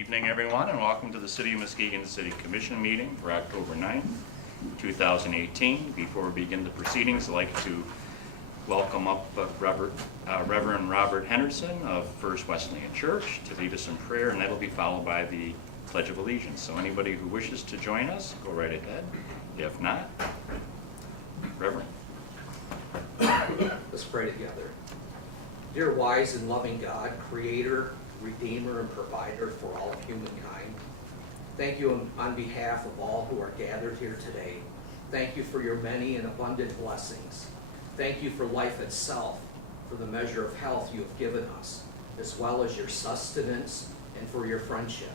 evening, everyone, and welcome to the City of Muskegon City Commission meeting for October 9th, 2018. Before we begin the proceedings, I'd like to welcome up Reverend Robert Henderson of First Wesleyan Church to lead us in prayer, and that'll be followed by the Pledge of Allegiance. So anybody who wishes to join us, go right ahead. If not, Reverend. Let's pray together. Dear wise and loving God, creator, redeemer, and provider for all of humankind, thank you on behalf of all who are gathered here today. Thank you for your many and abundant blessings. Thank you for life itself, for the measure of health you have given us, as well as your sustenance and for your friendship.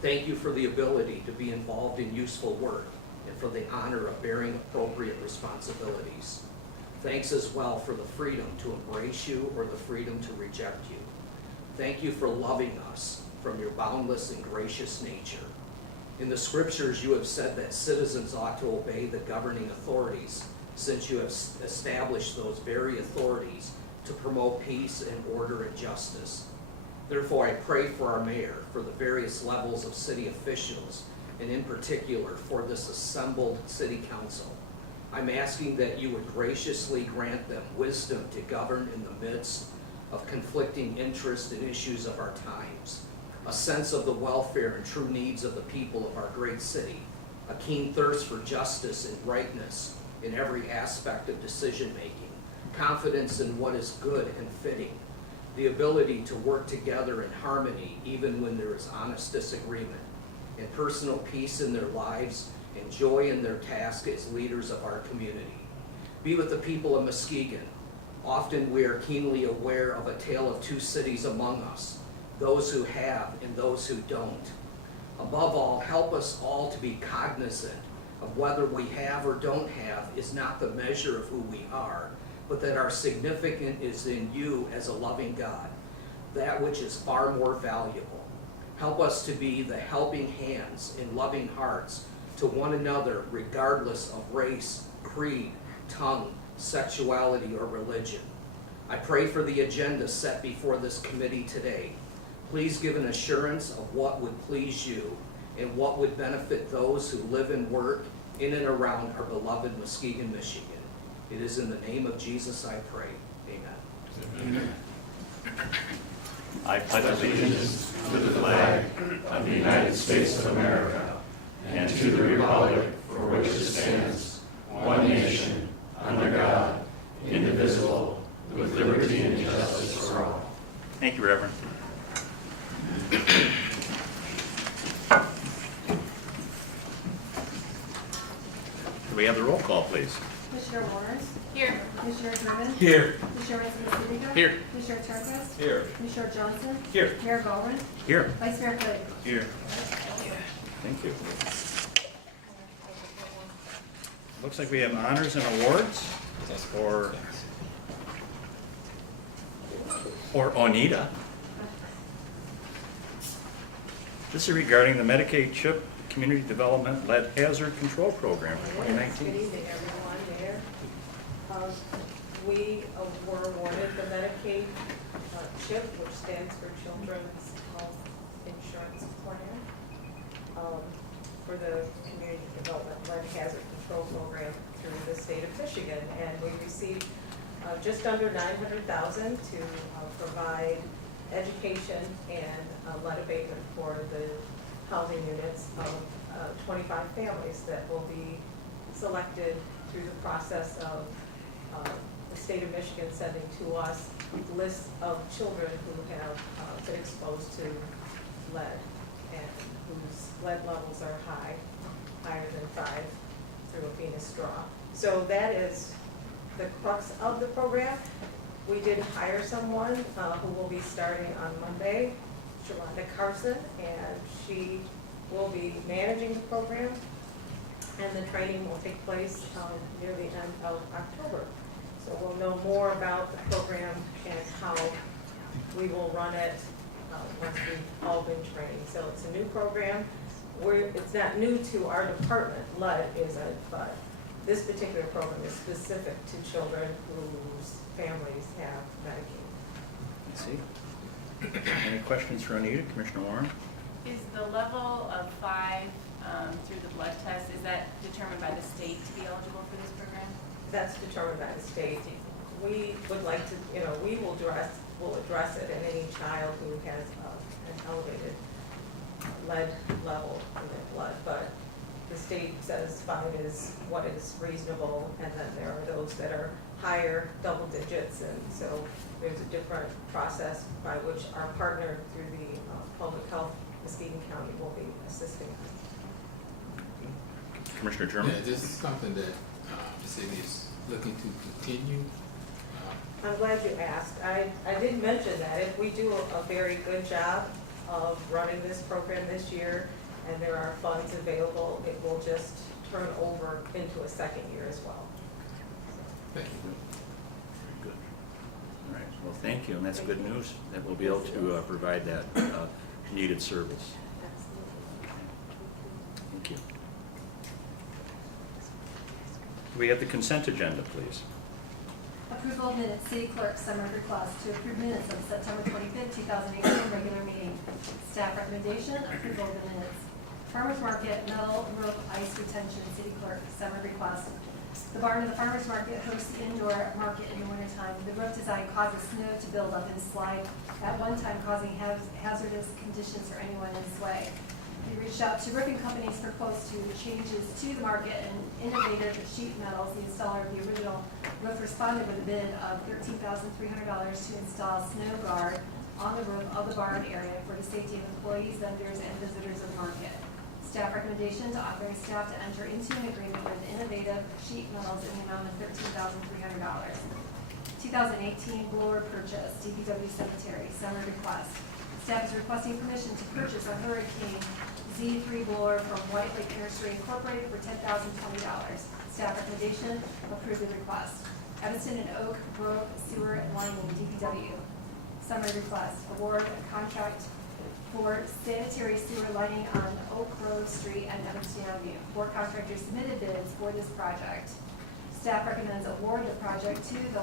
Thank you for the ability to be involved in useful work and for the honor of bearing appropriate responsibilities. Thanks as well for the freedom to embrace you or the freedom to reject you. Thank you for loving us from your boundless and gracious nature. In the scriptures, you have said that citizens ought to obey the governing authorities, since you have established those very authorities to promote peace and order and justice. Therefore, I pray for our mayor, for the various levels of city officials, and in particular for this assembled city council. I'm asking that you would graciously grant them wisdom to govern in the midst of conflicting interests and issues of our times, a sense of the welfare and true needs of the people of our great city, a keen thirst for justice and rightness in every aspect of decision-making, confidence in what is good and fitting, the ability to work together in harmony even when there is honest disagreement, and personal peace in their lives and joy in their task as leaders of our community. Be with the people of Muskegon. Often we are keenly aware of a tale of two cities among us, those who have and those who don't. Above all, help us all to be cognizant of whether we have or don't have is not the measure of who we are, but that our significance is in you as a loving God, that which is far more valuable. Help us to be the helping hands and loving hearts to one another regardless of race, creed, tongue, sexuality, or religion. I pray for the agenda set before this committee today. Please give an assurance of what would please you and what would benefit those who live and work in and around our beloved Muskegon, Michigan. It is in the name of Jesus I pray. Amen. Amen. I pledge allegiance to the flag of the United States of America and to the republic for which it stands, one nation, under God, indivisible, with liberty and justice for all. Thank you, Reverend. Could we have the roll call, please? Commissioner Warren? Here. Commissioner Grimmon? Here. Commissioner City-MDOT? Here. Commissioner TERRACE? Here. Commissioner Johnson? Here. Mayor Galvin? Here. Vice Mayor Clay? Here. Thank you. Looks like we have honors and awards for Oneida. This is regarding the Medicaid CHIP Community Development Lead Hazard Control Program for 2019. Good evening, everyone. Mayor. We were awarded the Medicaid CHIP, which stands for Children's Health Insurance Plan, for the Community Development Lead Hazard Control Program through the state of Michigan. And we received just under $900,000 to provide education and lead abatement for the housing units of 25 families that will be selected through the process of the state of Michigan sending to us lists of children who have been exposed to lead and whose lead levels are higher than 5 through a venous straw. So that is the crux of the program. We did hire someone who will be starting on Monday, Shalonda Carson, and she will be managing the program, and the training will take place near the end of October. So we'll know more about the program and how we will run it once we've all been trained. So it's a new program. It's not new to our department, lead isn't, but this particular program is specific to children whose families have Medicaid. I see. Any questions for Anita, Commissioner Warren? Is the level of 5 through the blood test, is that determined by the state to be eligible for this program? That's determined by the state. We would like to, we will address it in any child who has an elevated lead level in their blood, but the state says 5 is what is reasonable, and then there are those that are higher, double digits, and so there's a different process by which our partner through the public health, Muskegon County, will be assisting us. Commissioner German? Yeah, this is something that the city is looking to continue. I'm glad you asked. I did mention that if we do a very good job of running this program this year, and there are funds available, it will just turn over into a second year as well. Thank you. Very good. All right, well, thank you, and that's good news that we'll be able to provide that needed service. Thank you. We have the consent agenda, please. Approval of minutes, city clerk, summary request to approve minutes of September 25th, 2018, regular meeting. Staff recommendation, approval of the minutes. Farmers Market, metal rope ice retention, city clerk, summary request. The barn of the farmers market hosts the indoor market in the wintertime. The roof design causes snow to build up and slide, at one time causing hazardous conditions for anyone in its way. We reached out to roofing companies for quotes to changes to the market and innovative sheet metals. The installer of the original roof responded with a bid of $13,300 to install snow guard on the roof of the barn area for the safety of employees, vendors, and visitors of the market. Staff recommendation to authorize staff to enter into an agreement with Innovative Sheet Metals in the amount of $13,300. 2018 blower purchase, DPW Cemetery, summer request. Staff is requesting permission to purchase a Hurricane Z3 blower from White Lake Nursery Incorporated for $10,020. Staff recommendation, approve the request. Evanston and Oak Grove Sewer Lining, DPW. Summary request, award a contract for sanitary sewer lining on Oak Grove Street and Evanston Avenue. 4 contractors submitted bids for this project. Staff recommends award the project to the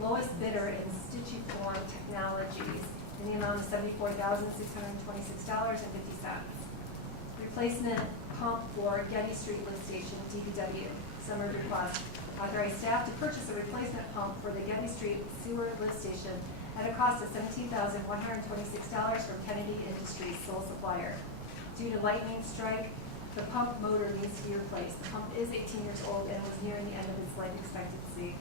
lowest bidder in Stitchiform Technologies in the amount of $74,626.50. Replacement pump for Getty Street lift station, DPW. Summary request. Authorize staff to purchase a replacement pump for the Getty Street sewer lift station at a cost of $17,126 from Kennedy Industries, sole supplier. Due to lightning strike, the pump motor needs to be replaced. The pump is 18 years old and was nearing the end of its life expectancy.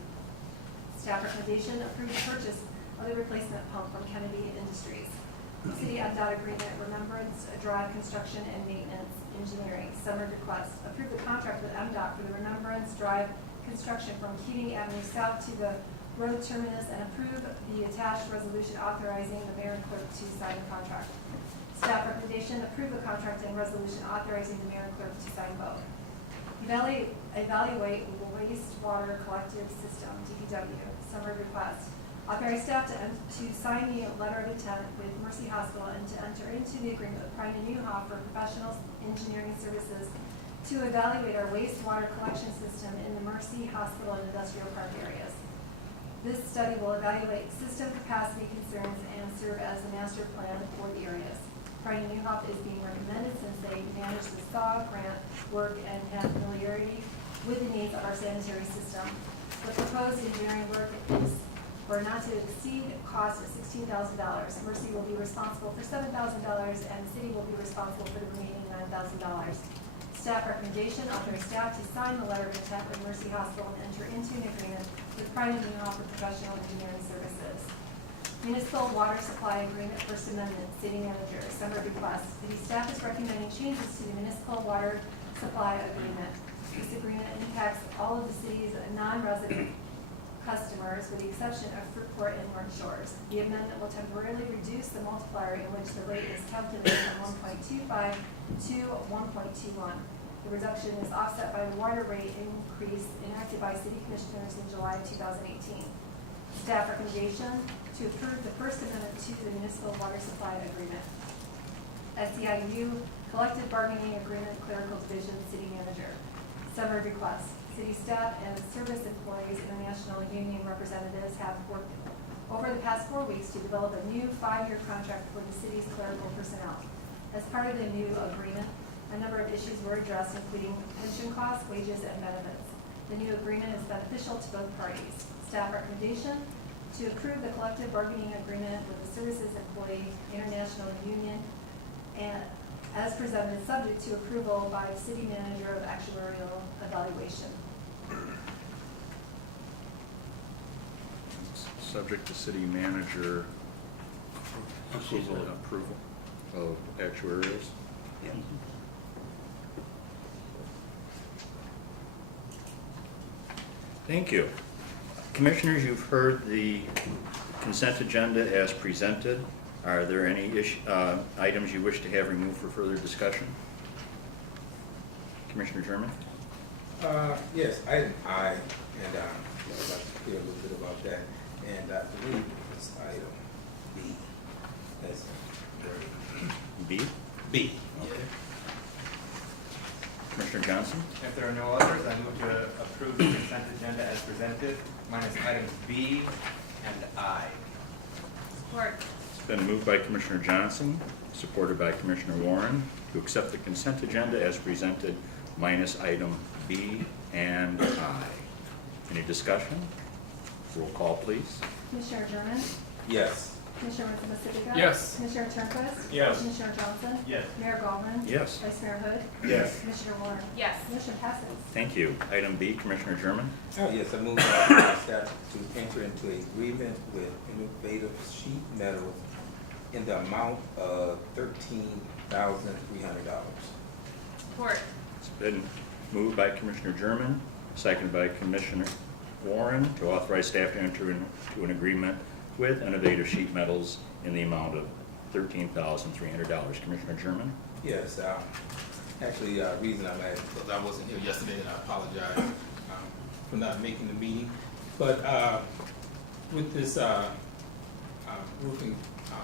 Staff recommendation, approve the purchase of the replacement pump from Kennedy Industries. City-MDOT agreement, Remembrance Drive construction and maintenance engineering. Summer request, approve the contract with MDOT for the Remembrance Drive construction from Keating Avenue South to the road terminus, and approve the attached resolution authorizing the mayor and clerk to sign the contract. Staff recommendation, approve the contract and resolution authorizing the mayor and clerk to sign both. Evaluate wastewater collective system, DPW. Summary request. Authorize staff to sign the letter of intent with Mercy Hospital and to enter into the agreement with Prime and Newhoff for professional engineering services to evaluate our wastewater collection system in the Mercy Hospital and industrial park areas. This study will evaluate system capacity concerns and serve as the master plan for the areas. Prime and Newhoff is being recommended since they manage the SAW grant work and have familiarity with the needs of our sanitary system. The proposed engineering work is for not to exceed cost of $16,000. Mercy will be responsible for $7,000 and the city will be responsible for the remaining $9,000. Staff recommendation, authorize staff to sign the letter of intent with Mercy Hospital and enter into an agreement with Prime and Newhoff for professional engineering services. Municipal water supply agreement, First Amendment, city manager, summer request. City staff is recommending changes to the municipal water supply agreement. This agreement impacts all of the city's non-resident customers with the exception of Fruitport and North Shores. The amendment will temporarily reduce the multiplier in which the rate is calculated from 1.25 to 1.21. The reduction is offset by the water rate increase enacted by city commissioners in July of 2018. Staff recommendation to approve the First Amendment to the municipal water supply agreement. SEIU collective bargaining agreement, clerical division, city manager. Summary request. City staff and service employees international union representatives have over the past 4 weeks to develop a new 5-year contract for the city's clerical personnel. As part of the new agreement, a number of issues were addressed, including pension costs, wages, and benefits. The new agreement is beneficial to both parties. Staff recommendation to approve the collective bargaining agreement with the Services Employee International Union and as presented, subject to approval by the city manager of actuarial evaluation. Subject to city manager approval of actuaries. Yeah. Thank you. Commissioners, you've heard the consent agenda as presented. Are there any items you wish to have removed for further discussion? Commissioner German? Yes, item I, and I'd like to hear a little bit about that. And I believe it's item B. That's very B? B. Okay. Commissioner Johnson? If there are no others, I move to approve the consent agenda as presented, minus items B and I. Support. It's been moved by Commissioner Johnson, supported by Commissioner Warren, to accept the consent agenda as presented, minus item B and I. Any discussion? Roll call, please. Commissioner German? Yes. Commissioner Muskegon? Yes. Commissioner Turnquist? Yes. Commissioner Johnson? Yes. Mayor Gallman? Yes. Vice Mayor Hood? Yes. Commissioner Warren? Yes. Motion passes. Thank you. Item B, Commissioner German. Oh, yes, I move staff to enter into an agreement with Innovative Sheet Metal in the amount of $13,300. Support. It's been moved by Commissioner German, seconded by Commissioner Warren, to authorize staff to enter into an agreement with Innovative Sheet Metals in the amount of $13,300. Commissioner German? Yes, actually, reason I'm at, because I wasn't here yesterday, and I apologize for not making the meeting. But with this roofing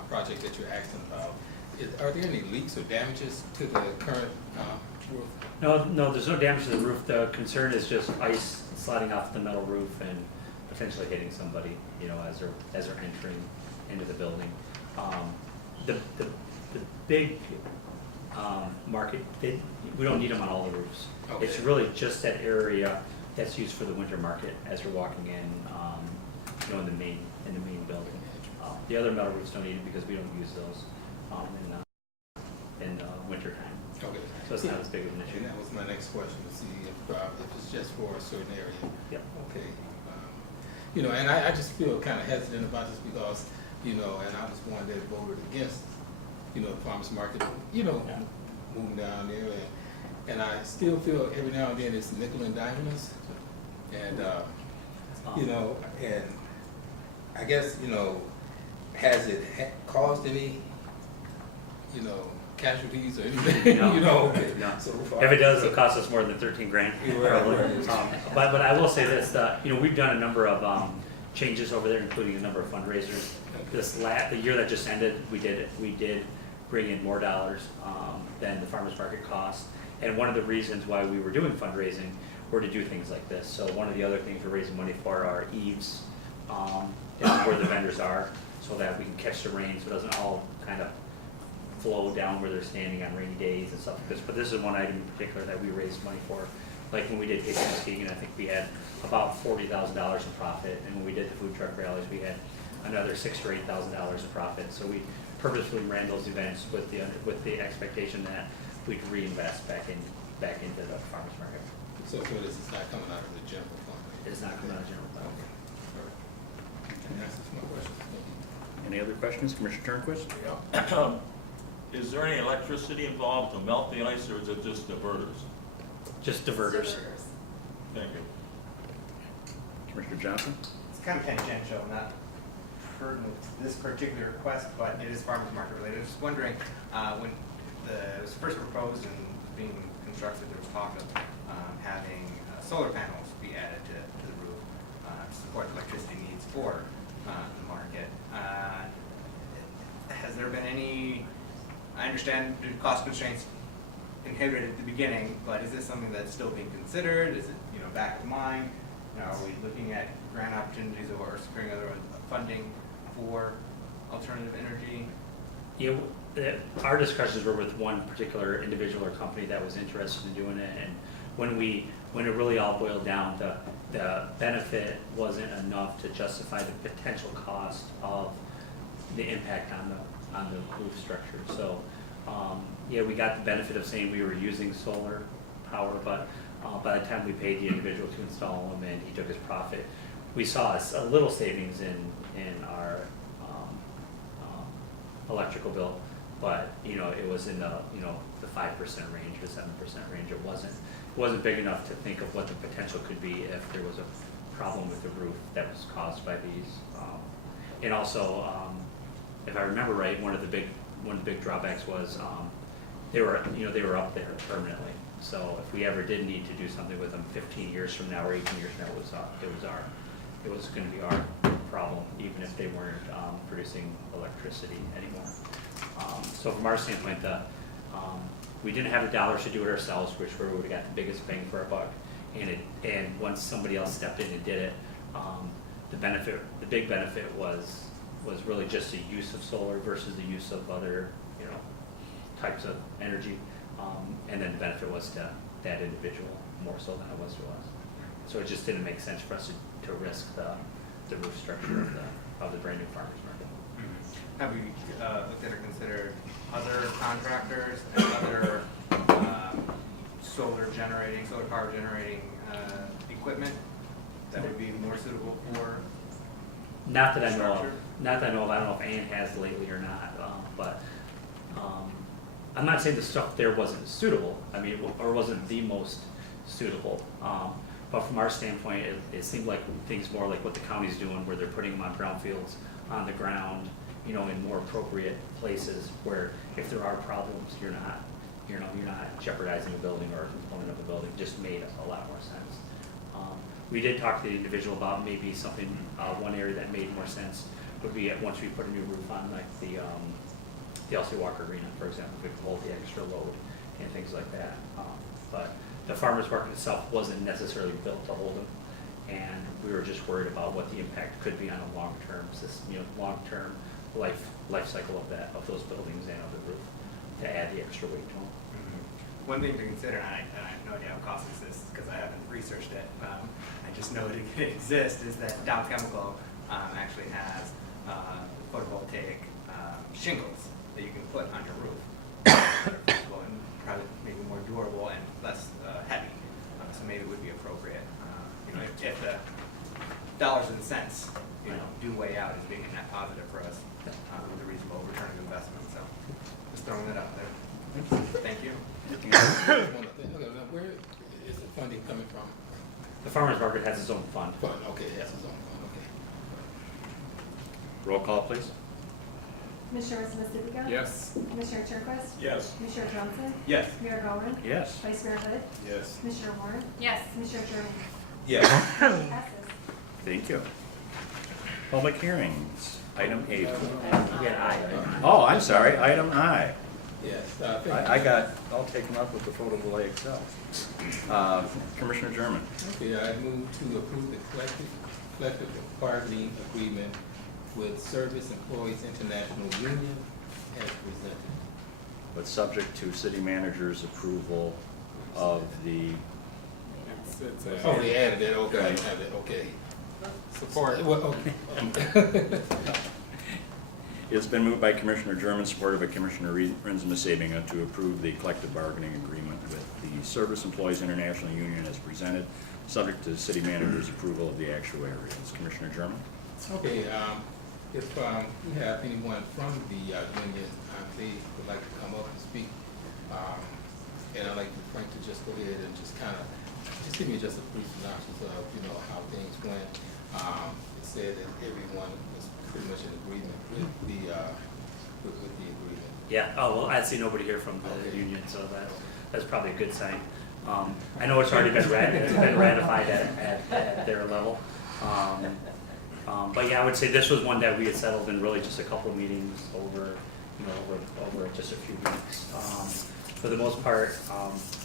project that you're asking about, are there any leaks or damages to the current roof? No, there's no damage to the roof. The concern is just ice sliding off the metal roof and potentially hitting somebody, as they're entering into the building. The big market, we don't need them on all the roofs. Okay. It's really just that area that's used for the winter market as you're walking in, in the main building. The other metal roofs don't need it because we don't use those in winter time. Okay. So it's not as big of an issue. And that was my next question, to see if it's just for a certain area. Yep. Okay. And I just feel kind of hesitant about this because, and I was one that voted against, the farmers market, moving down there. And I still feel every now and then it's nickel and diming us. And, and I guess, has it caused any, casualties or anything? No. Okay. No. So far. If it does, it'll cost us more than 13 grand. Probably. Right. But I will say this, we've done a number of changes over there, including a number of fundraisers. The year that just ended, we did bring in more dollars than the farmers market cost. And one of the reasons why we were doing fundraising were to do things like this. So one of the other things we're raising money for are eaves down where the vendors are, so that we can catch the rain, so it doesn't all kind of flow down where they're standing on rainy days and stuff like this. But this is one item in particular that we raised money for. Like when we did Getty Muskegon, I think we had about $40,000 in profit, and when we did the food truck rallies, we had another $6,000 or $8,000 in profit. So we purposefully ran those events with the expectation that we'd reinvest back into the farmers market. So for this, it's not coming out of the general fund? It is not coming out of general fund. Okay. All right. And that's my question. Thank you. Any other questions? Commissioner Turnquist? Yeah. Is there any electricity involved to melt the ice, or is it just diverters? Just diverters. Thank you. Commissioner Johnson? It's kind of tangential, not pertinent to this particular request, but it is farmers market related. I was just wondering, when it was first proposed and was being constructed, there was talk of having solar panels be added to the roof to support the electricity needs for the market. Has there been any, I understand the cost constraints inhibited at the beginning, but is this something that's still being considered? Is it back of mind? Are we looking at grant opportunities or securing other funding for alternative energy? Yeah, our discussions were with one particular individual or company that was interested in doing it, and when it really all boiled down, the benefit wasn't enough to justify the potential cost of the impact on the roof structure. So, yeah, we got the benefit of saying we were using solar power, but by the time we paid the individual to install them and he took his profit, we saw a little savings in our electrical bill, but it was in the the 5% range or 7% range. It wasn't big enough to think of what the potential could be if there was a problem with the roof that was caused by these. And also, if I remember right, one of the big drawbacks was they were up there permanently. So if we ever did need to do something with them 15 years from now or 18 years from now, it was going to be our problem, even if they weren't producing electricity anymore. So from our standpoint, we didn't have the dollars to do it ourselves, which we would have got the biggest bang for our buck. And once somebody else stepped in and did it, the big benefit was really just the use of solar versus the use of other types of energy. And then the benefit was to that individual more so than it was to us. So it just didn't make sense for us to risk the roof structure of the brand new farmers market. Have we looked at or considered other contractors and other solar power generating equipment that would be more suitable for? Not that I know of. Structure? Not that I know of. I don't know if Ann has lately or not. But I'm not saying the stuff there wasn't suitable. I mean, or wasn't the most suitable. But from our standpoint, it seemed like things more like what the county's doing, where they're putting them on brownfields, on the ground, in more appropriate places where if there are problems, you're not jeopardizing a building or a component of a building. Just made a lot more sense. We did talk to the individual about maybe something, one area that made more sense would be once we put a new roof on, like the LC Walker Arena, for example, we could hold the extra load and things like that. But the farmers market itself wasn't necessarily built to hold them, and we were just worried about what the impact could be on a long-term system, long-term life cycle of those buildings and of the roof to add the extra weight to them. Mm-hmm. One thing to consider, and I have no idea how costly this is because I haven't researched it. I just know that it exists. Is that Dow Chemical actually has photovoltaic shingles that you can put on your roof, and probably maybe more durable and less heavy. So maybe it would be appropriate, if the dollars and cents, do weigh out as being a net positive for us with a reasonable return of investment. So just throwing that out there. Thank you. Where is the funding coming from? The farmers market has its own fund. Okay, it has its own fund, okay. Roll call, please. Commissioner Spinelli. Yes. Commissioner Turnquist. Yes. Commissioner Johnson. Yes. Mayor Gilman. Yes. Vice Mayor Hood. Yes. Commissioner Warren. Yes. Commissioner German. Yes. Motion passes. Thank you. Public hearings, item 8. Yeah, Oh, I'm sorry, item I. Yes. I'll take them up with the photovoltaic cells. Commissioner German. Okay, I move to approve the collective bargaining agreement with Service Employees International Union as presented. But subject to city manager's approval of the, Oh, they added it, okay, I have it, okay. Support. Well, okay. it's been moved by Commissioner German, supported by Commissioner Rinsma-Sabinga to approve the collective bargaining agreement with the Service Employees International Union as presented, subject to the city manager's approval of the actuaries. Commissioner German? Okay, if you have anyone from the union, they would like to come up and speak, and I'd like Frank to just go ahead and just give me just a brief synopsis of, how things went. It said that everyone was pretty much in agreement with the agreement. Yeah. Oh well, I see nobody here from the Okay. union, so that's probably a good sign. I know it's already been ratified at their level. But yeah, I would say this was one that we had settled in really just a couple of meetings over just a few weeks. For the most part,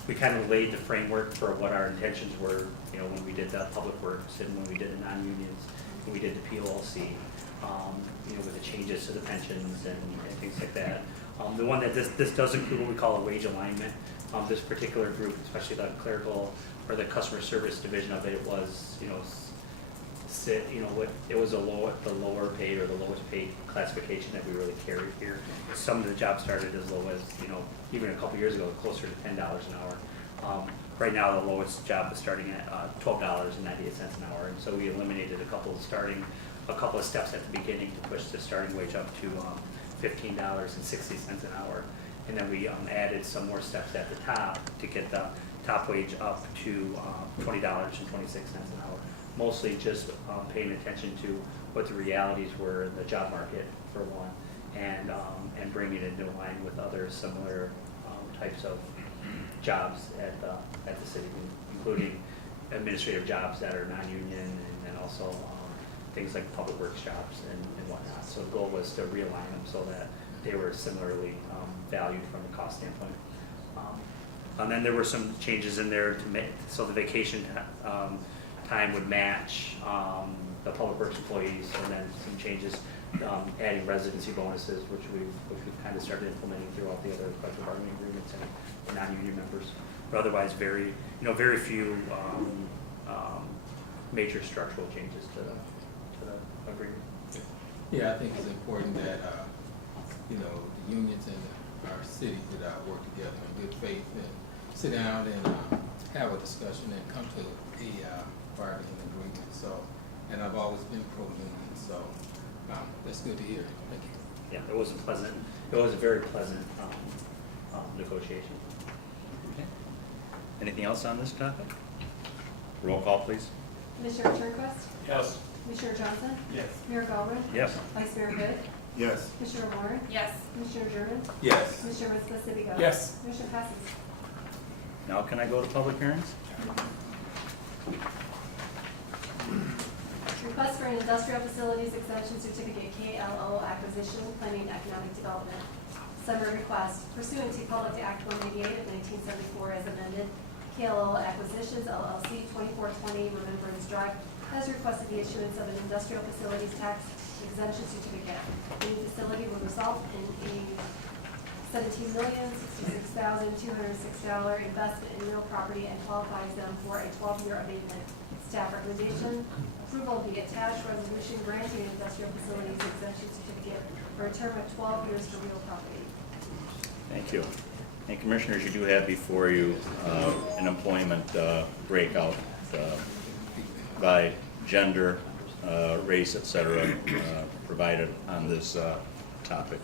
we kind of laid the framework for what our intentions were, when we did the public works and when we did the non-unions, when we did the POLC. with the changes to the pensions and things like that. The one that this does include what we call a wage alignment. This particular group, especially the clerical or the customer service division of it, was, it was the lower paid or the lowest paid classification that we really carried here. Some of the jobs started as low as, even a couple years ago, closer to $10 an hour. Right now, the lowest job is starting at $12.98 an hour, and so we eliminated a couple of steps at the beginning to push the starting wage up to $15.60 an hour, and then we added some more steps at the top to get the top wage up to $20.26 an hour. Mostly just paying attention to what the realities were in the job market for one, and bringing it into line with other similar types of jobs at the city, including administrative jobs that are non-union, and then also things like public works jobs and whatnot. So the goal was to realign them so that they were similarly valued from a cost standpoint. And then there were some changes in there to make so the vacation time would match the public works employees, and then some changes adding residency bonuses, which we've kind of started implementing throughout the other collective bargaining agreements and non-union members. But otherwise, very few major structural changes to the agreement. Yeah, I think it's important that, the unions in our city could work together in good faith and sit down and have a discussion and come to a bargaining agreement. So, and I've always been pro-union, so that's good to hear. Thank you. Yeah, it was pleasant. It was a very pleasant negotiation. Okay. Anything else on this topic? Roll call, please. Commissioner Turnquist? Yes. Commissioner Johnson? Yes. Mayor Galvin? Yes. Vice Mayor Good? Yes. Commissioner Warren? Yes. Commissioner German? Yes. Commissioner Miskowski? Yes. Motion passes. Now can I go to public hearings? Request for an industrial facilities exemption certificate, KLO acquisition, planning and economic development. Summary request pursuant to Public Act 188 of 1974 as amended, KLO Acquisitions LLC 2420 Remembrance Drive has requested the issuance of an industrial facilities tax exemption certificate. The new facility will result in a $17,066,206 investment in real property and qualifies them for a 12-year abatement. Staff recommendation, approval of the attached resolution granting industrial facilities exemption certificate for a term of 12 years for real property. Thank you. And Commissioners, you do have before you an employment breakout by gender, race, etc., provided on this topic.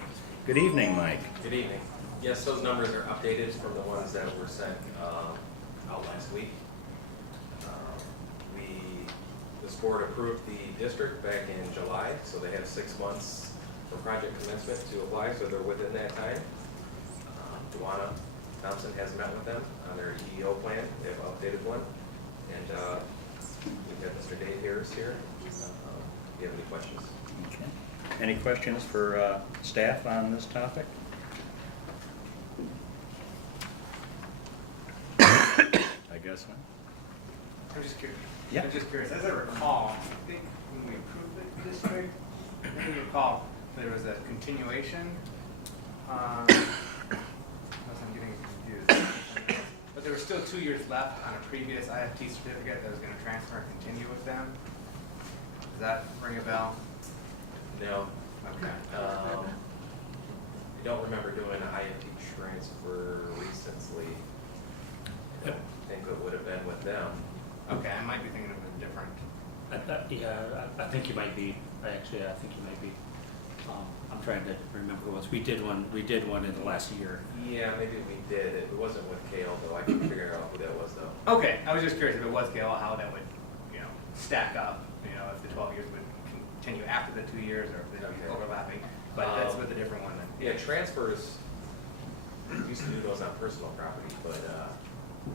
Good evening, Mike. Good evening. Yes, those numbers are updated from the ones that were sent out last week. This board approved the district back in July, so they have 6 months for project commencement to apply, so they're within that time. Duana Thompson has met with them on their EEO plan. They have updated one. And we've got Mr. Dave Harris here. Do you have any questions? Okay. Any questions for staff on this topic? I guess not. I'm just curious. Yeah. I'm just curious. As I recall, I think when we approved the district, I think recall there was a continuation. Unless I'm getting confused. But there were still 2 years left on a previous IFT certificate that was going to transfer and continue with them. Does that ring a bell? No. Okay. I don't remember doing an IFT transfer recently. I don't think it would have been with them. Okay, I might be thinking of a different. I think you might be. I think you might be. I'm trying to remember who it was. We did one in the last year. Yeah, maybe we did. It wasn't with Kale, though. I can figure out who that was, though. Okay, I was just curious if it was Kale, how that would, stack up. If the 12 years would continue after the 2 years, or if they'd be overlapping. But that's with a different one then. Yeah, transfers. We used to do those on personal property, but we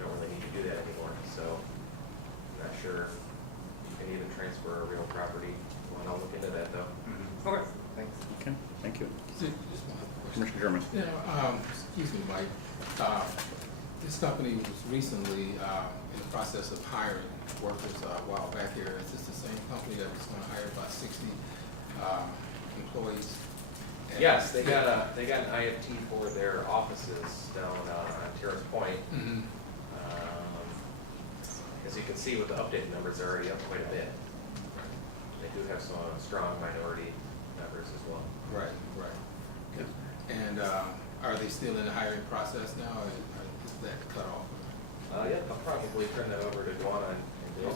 don't really need to do that anymore. So I'm not sure you can even transfer a real property. Well, I'll look into that though. Mm-hmm. Okay, thanks. Okay, thank you. Just one other question. Commissioner German. Excuse me, Mike. This company was recently in the process of hiring workers a while back here. Is this the same company that was going to hire about 60 employees? And- Yes, they got an IFT for their offices down on Terrace Point. Mhm. As you can see with the updated numbers, they're already up quite a bit. They do have some strong minority members as well. Right, right. And are they still in the hiring process now, or is that cut off? Yeah, I'll probably turn that over to Dwana and Dale.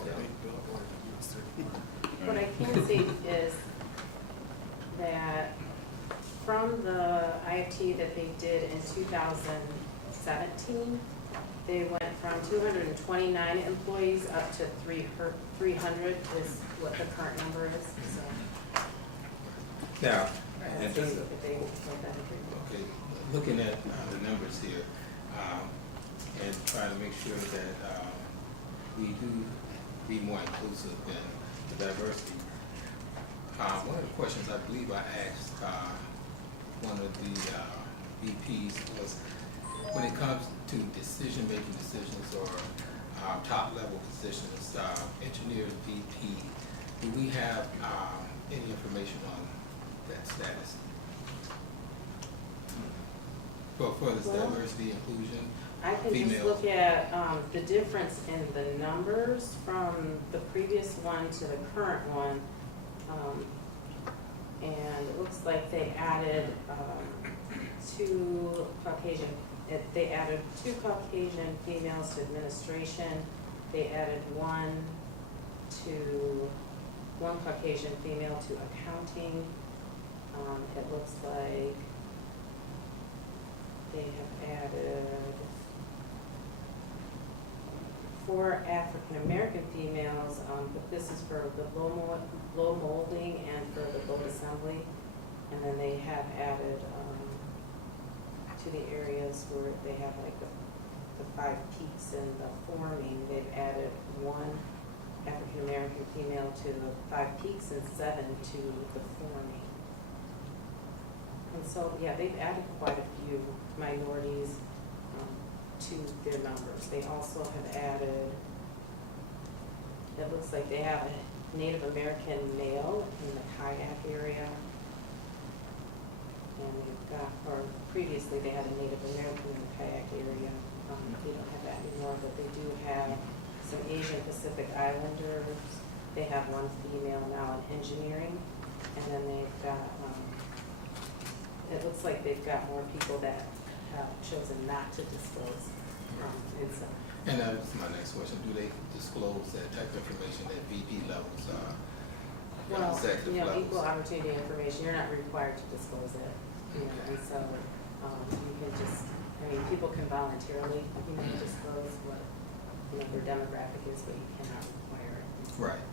What I can see is that from the IFT that they did in 2017, they went from 229 employees up to 300 is what the current number is, so. Now, I and think just, that they went that agreement. okay, looking at the numbers here, and trying to make sure that we do be more inclusive in the diversity. One of the questions I believe I asked one of the VPs was, when it comes to decision-making decisions or top level positions, engineers, VP, do we have any information on that status? For this Well, diversity, inclusion, I can just females? look at the difference in the numbers from the previous one to the current one. And it looks like they added they added two Caucasian females to administration. They added one Caucasian female to accounting. It looks like they have added 4 African-American females, but this is for the blow molding and for the boat assembly. And then they have added to the areas where they have like the 5 peaks in the forming, they've added 1 African-American female to the 5 peaks and 7 to the forming. And so, yeah, they've added quite a few minorities to their numbers. They also have added, it looks like they have a Native American male in the kayak area. And they've got, or previously they had a Native American in the kayak area. They don't have that anymore, but they do have some Asian Pacific Islanders. They have 1 female now in engineering. And then they've got, it looks like they've got more people that have chosen not to disclose. And that was my next question, do they disclose that type of information at VP levels, Well, executive you know, levels? equal opportunity information, you're not required to disclose it, you know, and so, you can just, I mean, people can voluntarily, you know, disclose what, you know, their demographic is, but you cannot require it. Right.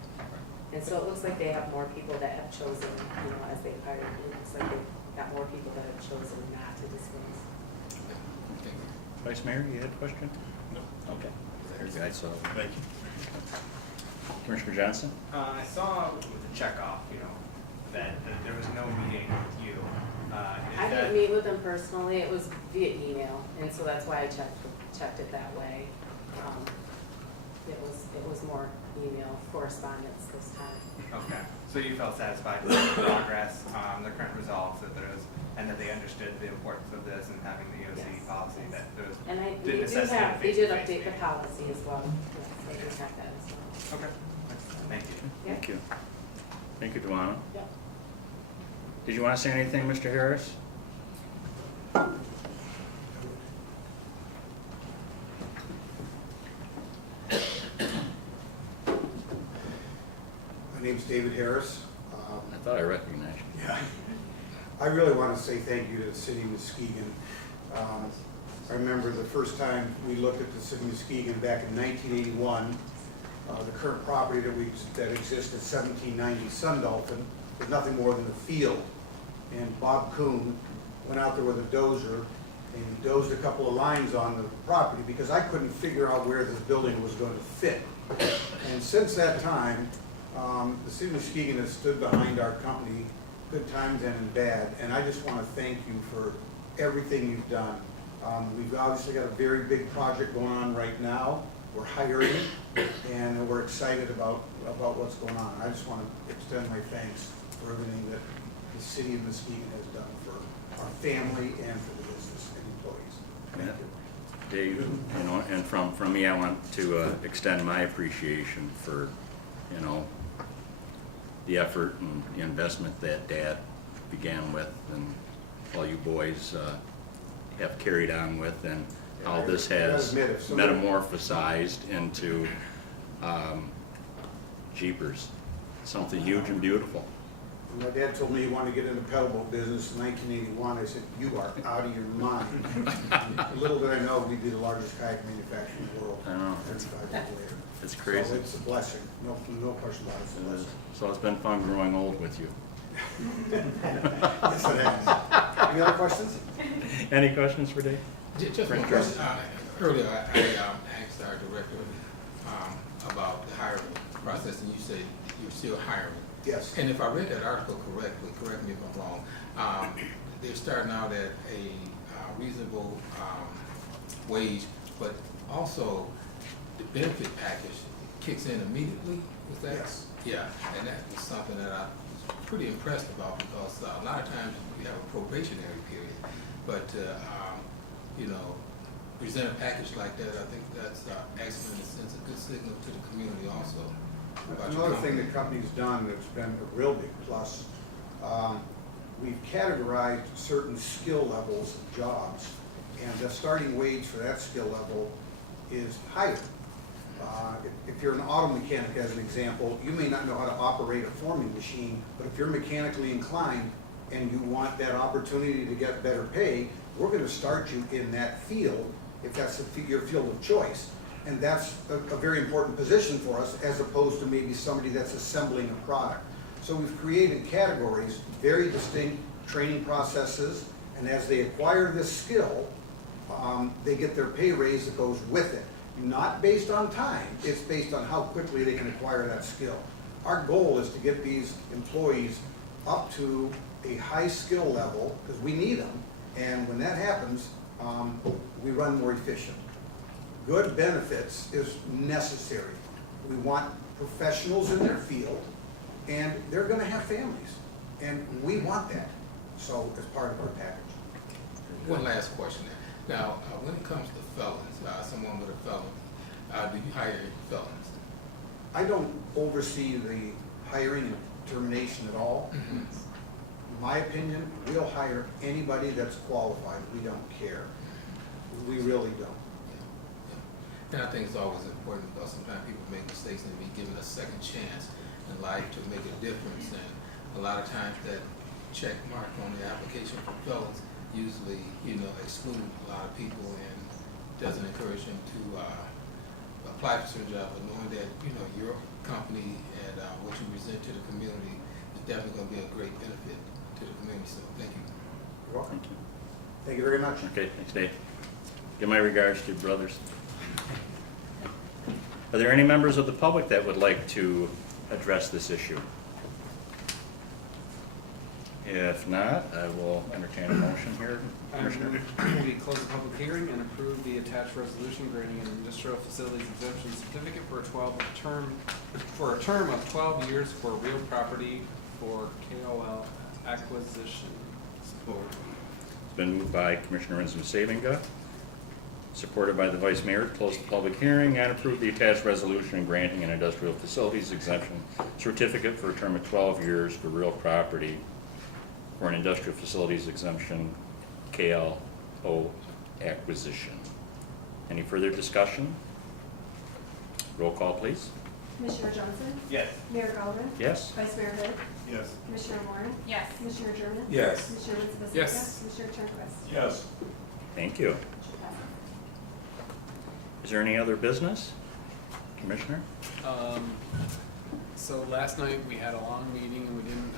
And so it looks like they have more people that have chosen, you know, as they've hired, it looks like they've got more people that have chosen not to disclose. Thank you. Vice Mayor, you had a question? No. Okay. Very good, so. Thank you. Commissioner Johnson? I saw with the checkoff, you know, that there was no meeting with you. I didn't meet with them personally, it was via email, and so that's why I checked it that way. It was more email correspondence this time. Okay, so you felt satisfied with the progress, the current results, that there was, and that they understood the importance of this and having the EOC Yes. policy, that there was. And the they necessity of did face-to-face update the meeting. policy as well, yes, they did have that as well. Okay, thank you. Yeah. Thank you. Thank you, Duana. Yep. Did you want to say anything, Mr. Harris? My name's David Harris. I thought I recognized you. Yeah. I really want to say thank you to the city of Muskegon. I remember the first time we looked at the city of Muskegon back in 1981. The current property that exists at 1790 Sundolphin was nothing more than a field. And Bob Kuhn went out there with a dozer and dozed a couple of lines on the property because I couldn't figure out where this building was going to fit. And since that time, the city of Muskegon has stood behind our company, good times and in bad, and I just want to thank you for everything you've done. We've obviously got a very big project going on right now. We're hiring, and we're excited about what's going on. I just want to extend my thanks for everything that the city of Muskegon has done for our family and for the business and employees. Thank you. Dave, you know, and from me, I want to extend my appreciation for, you know, the effort and the investment that Dad began with, and all you boys have carried on with, and how this has metamorphosized into Jeepers, something huge and beautiful. When my dad told me he wanted to get into pedal boat business in 1981, I said, "You are out of your mind." Little did I know we'd be the largest kayak manufacturer in the world. I know. 35 years later. It's crazy. So it's a blessing. No question about it. It's a blessing. So it's been fun growing old with you. Yes, it has. Any other questions? Any questions for Dave? Just one question. Earlier, I asked our director about the hiring process, and you said you're still hiring. Yes. And if I read that article correctly, correct me if I'm wrong, they're starting out at a reasonable wage, but also the benefit package kicks in immediately with that? Yes. Yeah, and that was something that I was pretty impressed about, because a lot of times we have a probationary period, but you know, present a package like that, I think that's excellent. It sends a good signal to the community also. Another thing the company's done that's been a real big plus, we've categorized certain skill levels of jobs, and the starting wage for that skill level is higher. If you're an auto mechanic, as an example, you may not know how to operate a forming machine, but if you're mechanically inclined and you want that opportunity to get better pay, we're going to start you in that field, if that's your field of choice. And that's a very important position for us, as opposed to maybe somebody that's assembling a product. So we've created categories, very distinct training processes, and as they acquire this skill, they get their pay raise that goes with it. Not based on time, it's based on how quickly they can acquire that skill. Our goal is to get these employees up to a high skill level, because we need them, and when that happens, we run more efficient. Good benefits is necessary. We want professionals in their field, and they're going to have families, and we want that. So as part of our package. One last question. Now, when it comes to felons, someone with a felony, do you hire felons? I don't oversee the hiring and termination at all. Mm-hmm. In my opinion, we'll hire anybody that's qualified. We don't care. We really don't. And I think it's always important, because sometimes people make mistakes and be given a second chance in life to make a difference. And a lot of times that check mark on the application for felons usually, you know, exclude a lot of people and doesn't encourage them to apply for certain jobs. But knowing that, you know, your company and what you present to the community is definitely going to be a great benefit to the community. So thank you. You're welcome. Thank you. Thank you very much. Okay, thanks, Dave. Give my regards to your brothers. Are there any members of the public that would like to address this issue? If not, I will entertain a motion here. Commissioner? We close the public hearing and approve the attached resolution granting an industrial facilities exemption certificate for a term of 12 years for real property for KOL acquisition. Support. It's been moved by Commissioner Savinga, supported by the Vice Mayor, to close the public hearing and approve the attached resolution granting an industrial facilities exemption certificate for a term of 12 years for real property for an industrial facilities exemption KLO acquisition. Any further discussion? Roll call, please. Commissioner Johnson? Yes. Mayor Galvin? Yes. Vice Mayor Hood? Yes. Commissioner Warren? Yes. Commissioner German? Yes. Commissioner Woods? Yes. Commissioner Turnquist? Yes. Thank you. Is there any other business? Commissioner? So last night we had a long meeting and we didn't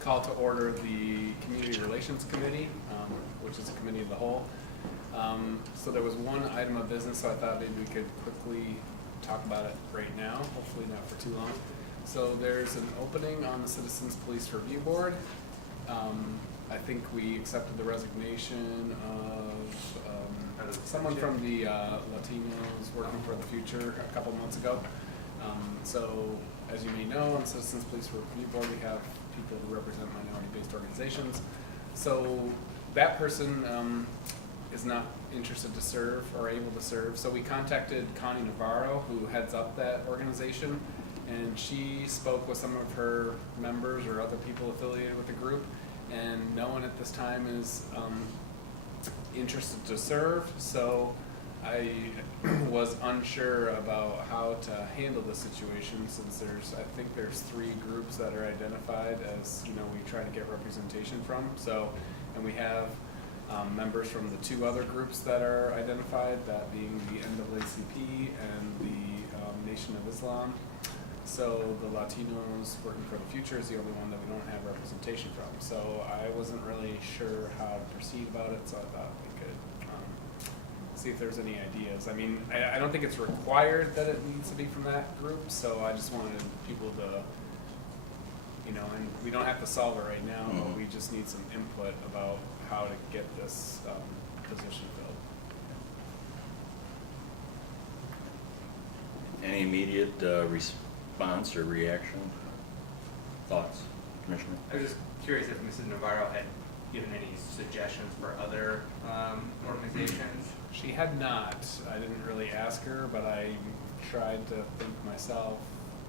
call to order the Community Relations Committee, which is a committee of the whole. So there was one item of business, so I thought maybe we could quickly talk about it right now, hopefully not for too long. So there's an opening on the Citizens Police Review Board. I think we accepted the resignation of someone from the Latinos Working for the Future a couple months ago. So as you may know, on Citizens Police Review Board, we have people who represent minority-based organizations. So that person is not interested to serve or able to serve. So we contacted Connie Navarro, who heads up that organization, and she spoke with some of her members or other people affiliated with the group, and no one at this time is interested to serve. So I was unsure about how to handle the situation, since I think there's 3 groups that are identified as, we try to get representation from. So, and we have members from the 2 other groups that are identified, that being the NAACP and the Nation of Islam. So the Latinos Working for the Future is the only one that we don't have representation from. So I wasn't really sure how to proceed about it, so I thought we could see if there's any ideas. I mean, I don't think it's required that it needs to be from that group, so I just wanted people to, and we don't have to solve it right now, but we just need some input about how to get this position filled. Any immediate response or reaction? Thoughts, Commissioner? I was just curious if Mrs. Navarro had given any suggestions for other organizations. She had not. I didn't really ask her, but I tried to think myself,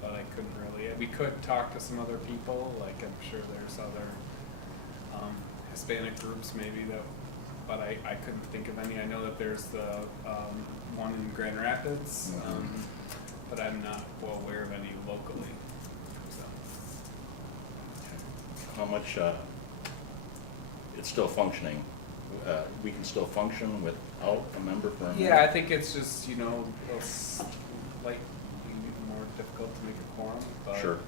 but I couldn't really. We could talk to some other people, like I'm sure there's other Hispanic groups maybe, but I couldn't think of any. I know that there's the one in Grand Rapids, but I'm not well aware of any locally. So. How much, it's still functioning, we can still function without a member for a minute? Yeah, I think it's just, it's like more difficult to make a quorum, but Sure.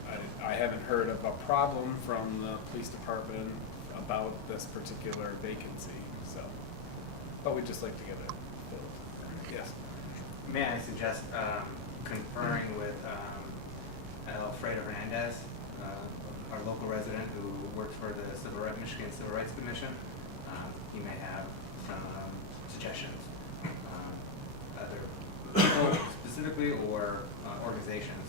I haven't heard of a problem from the police department about this particular vacancy, so, but we'd just like to get it filled. Yes. May I suggest conferring with Alfredo Hernandez, our local resident who works for the Michigan Civil Rights Commission. He may have some suggestions, either specifically or organizations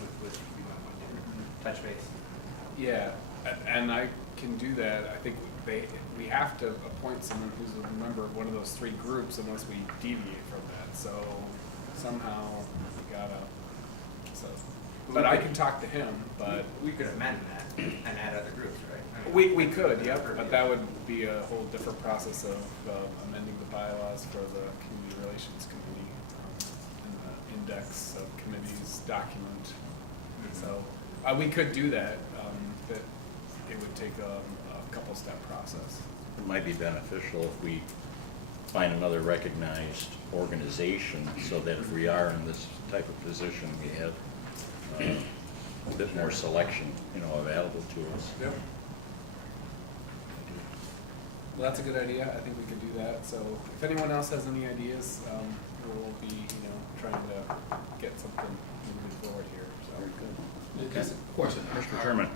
with which we might want to touch base. Yeah, and I can do that. I think we have to appoint someone who's a member of one of those 3 groups unless we deviate from that. So somehow we gotta. So, but I can talk to him. But we could amend that and add other groups, right? I mean, we could, yeah. But that would be a whole different process of amending the bylaws for the Community Relations Committee and the index of committees document. So we could do that. But it would take a couple-step process. It might be beneficial if we find another recognized organization, so that if we are in this type of position, we have a bit more selection, available to us. Yep. Well, that's a good idea. I think we could do that. So if anyone else has any ideas, we'll be, trying to get something moving forward here. So. Very good. Just a question. Mr. Chairman.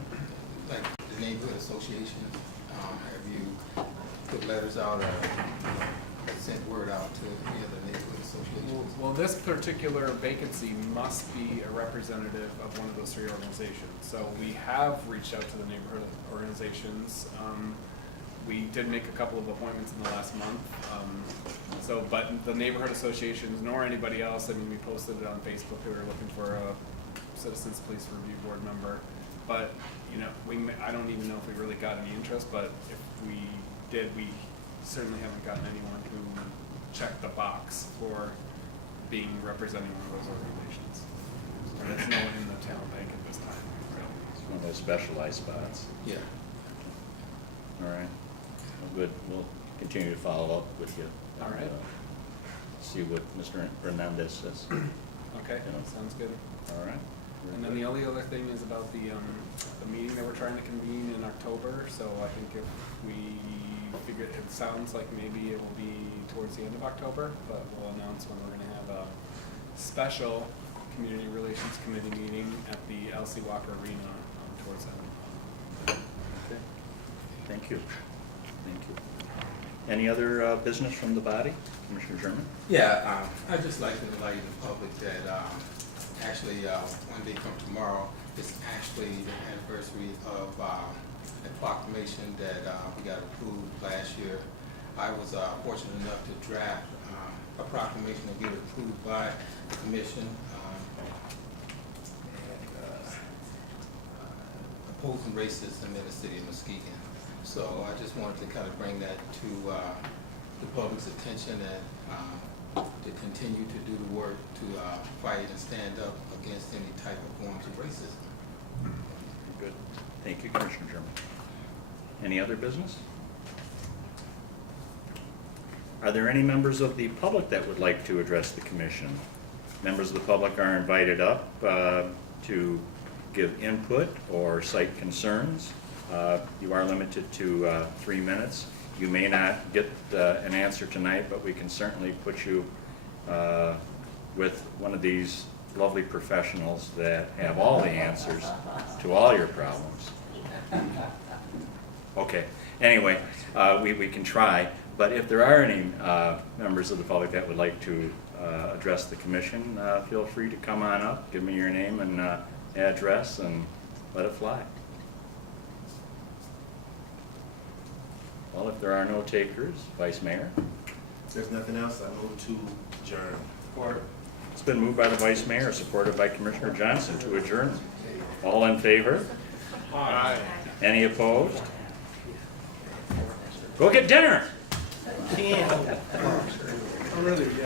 Like the neighborhood associations, have you put letters out or sent word out to any other neighborhood associations? Well, this particular vacancy must be a representative of one of those 3 organizations. So we have reached out to the neighborhood organizations. We did make a couple of appointments in the last month. But the neighborhood associations nor anybody else, I mean, we posted it on Facebook. We were looking for a Citizens Police Review Board member. But, I don't even know if we really got any interest, but if we did, we certainly haven't gotten anyone who checked the box for representing one of those organizations. And there's no one in the town bank at this time. It's one of those specialized spots. Yeah. All right. Well, good. We'll continue to follow up with you. All right. See what Mr. Hernandez says. Okay, sounds good. All right. And then the only other thing is about the meeting that we're trying to convene in October. So I think if we figure, it sounds like maybe it will be towards the end of October, but we'll announce when we're going to have a special Community Relations Committee meeting at the L.C. Walker Arena towards that. Okay. Thank you. Thank you. Any other business from the body? Commissioner Sherman? Yeah, I'd just like to enlighten the public that actually, one day from tomorrow, is actually the anniversary of a proclamation that we got approved last year. I was fortunate enough to draft a proclamation that we were approved by the commission opposing racism in the city of Muskegon. So I just wanted to kind of bring that to the public's attention and to continue to do the work to fight and stand up against any type of forms of racism. Good. Thank you, Commissioner German. Any other business? Are there any members of the public that would like to address the commission? Members of the public are invited up to give input or cite concerns. You are limited to 3 minutes. You may not get an answer tonight, but we can certainly put you with one of these lovely professionals that have all the answers to all your problems. Okay, anyway, we can try, but if there are any members of the public that would like to address the commission, feel free to come on up, give me your name and address, and let it fly. Well, if there are no takers, Vice Mayor? If there's nothing else, I move to adjourn. Support. It's been moved by the Vice Mayor, supported by Commissioner Johnson to adjourn. All in favor? Aye. Any opposed? Go get dinner! I'm really